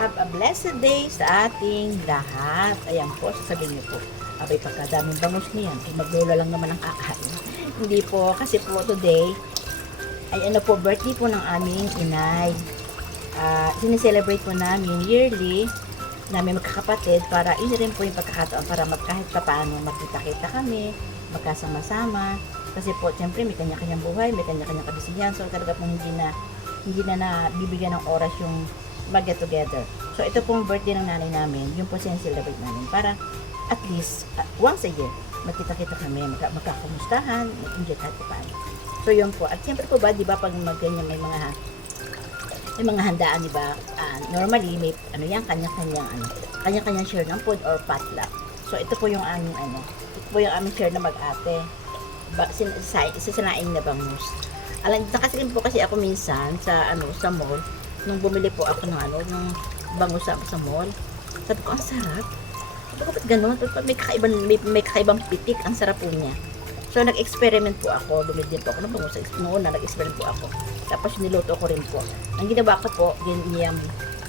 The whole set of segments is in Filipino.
Have a blessed day sa ating lahat. Ayan po, sasabihin niyo po, abay pagkadaming bangus niyan, ay maglola lang naman ang kakain. Hindi po, kasi po today, ay ano po, birthday po ng aming inay. Sineselebrate po namin yearly, namin magkakapatid, para yun rin po yung pagkakataon para kahit pa paano magkita-kita kami, magkasama-sama. Kasi po, siyempre, may kanya-kanyang buhay, may kanya-kanyang kabisihan. So, talaga pong hindi na bibigyan ng oras yung mag-get together. So, ito pong birthday ng nanay namin, yung po sineselebrate namin para at least once a year, magkita-kita kami, magkakamustahan, mag-enjoy kahit pa paano. So, yun po. At siyempre po ba, di ba, pag magganyan may mga handaan, di ba? Normally, may ano yan, kanya-kanyang share ng food or potluck. So, ito po yung aming ito po yung aming share na mag-ate. Sisanain na bangus. Nakasilim po kasi ako minsan sa mall, nung bumili po ako ng bangus sa mall. Sabi ko, ang sarap. Sabi ko, ba't ganun? Ba't may kakaibang pitik, ang sarap po niya. So, nag-experiment po ako. Bumili din po ako ng bangus. Noon na, nag-experiment po ako. Tapos, niluto ko rin po. Ang ginawa ko po,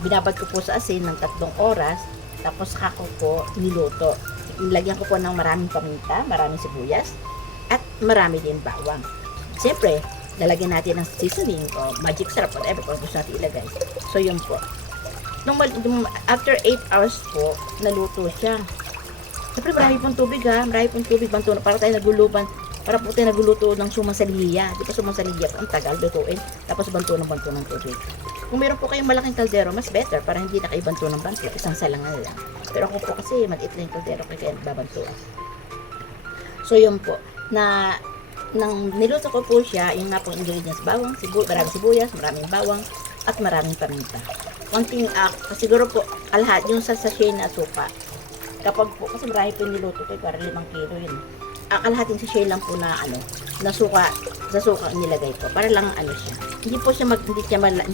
binabad ko po sa asin ng 3 oras. Tapos, ako po, niluto. Nilagyan ko po ng maraming paminta, maraming sibuyas, at marami din bawang. Siyempre, lalagyan natin ng seasoning o magic syrup, whatever kung gusto natin ilagay. So, yun po. After 8 hours po, naluto siya. Siyempre, marami pong tubig marami pong tubig. Para po tayo naguluto ng sumasaliya. Di ba sumasaliya po, ang tagal, lutuin. Tapos banto ng tubig. Kung meron po kayong malaking kaldero, mas better para hindi na kayo banto ng banto. Isang salangan lang. Pero ako po kasi, maliit lang yung kaldero kaya nagbabantuan. So, yun po. Nang niluto ko po siya, yung nga pong ingredients, maraming sibuyas, maraming bawang, at maraming paminta. Konting, siguro po, kalahati, yung sa sachet na suka. Kapag po, kasi marami po niluto ko, para 5 kilo yun. Kalahating sachet lang po na suka, sa suka nilagay ko, para lang siya. Hindi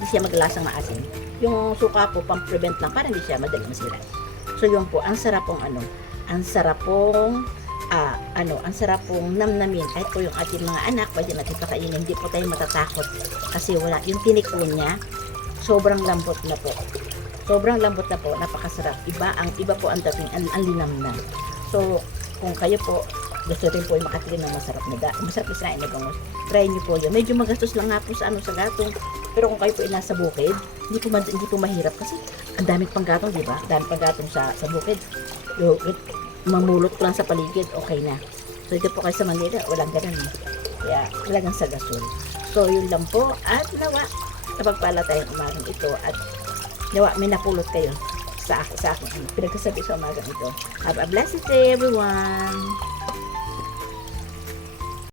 siya maglasang maasim. Yung suka po, pang-prevent lang, para hindi siya madali masira. So, yun po, ang sarap pong ang sarap pong namnamin. Kahit po yung ating mga anak, pwede natin pakainin, hindi po tayo matatakot. Kasi wala, yung tinik po niya, sobrang lambot na po. Sobrang lambot na po, napakasarap. Iba po ang dating, ang linamnam. So, kung kayo po, gusto rin po yung makatikim ng masarap israin na bangus, try nyo po yun. Medyo magastos lang nga po sa gatong. Pero kung kayo po nasa bukid, hindi po mahirap kasi ang daming panggatong, di ba? Daming panggatong sa bukid. Mamulot ko lang sa paligid, okay na. So, dito po kayo sa Manila, walang ganun. Kaya, talagang sa gasol. So, yun lang po. At nawa, napagpala tayong umagang ito. At nawa, may napulot kayo sa akin. Pinagsasabi sa umagang ito. Have a blessed day, everyone!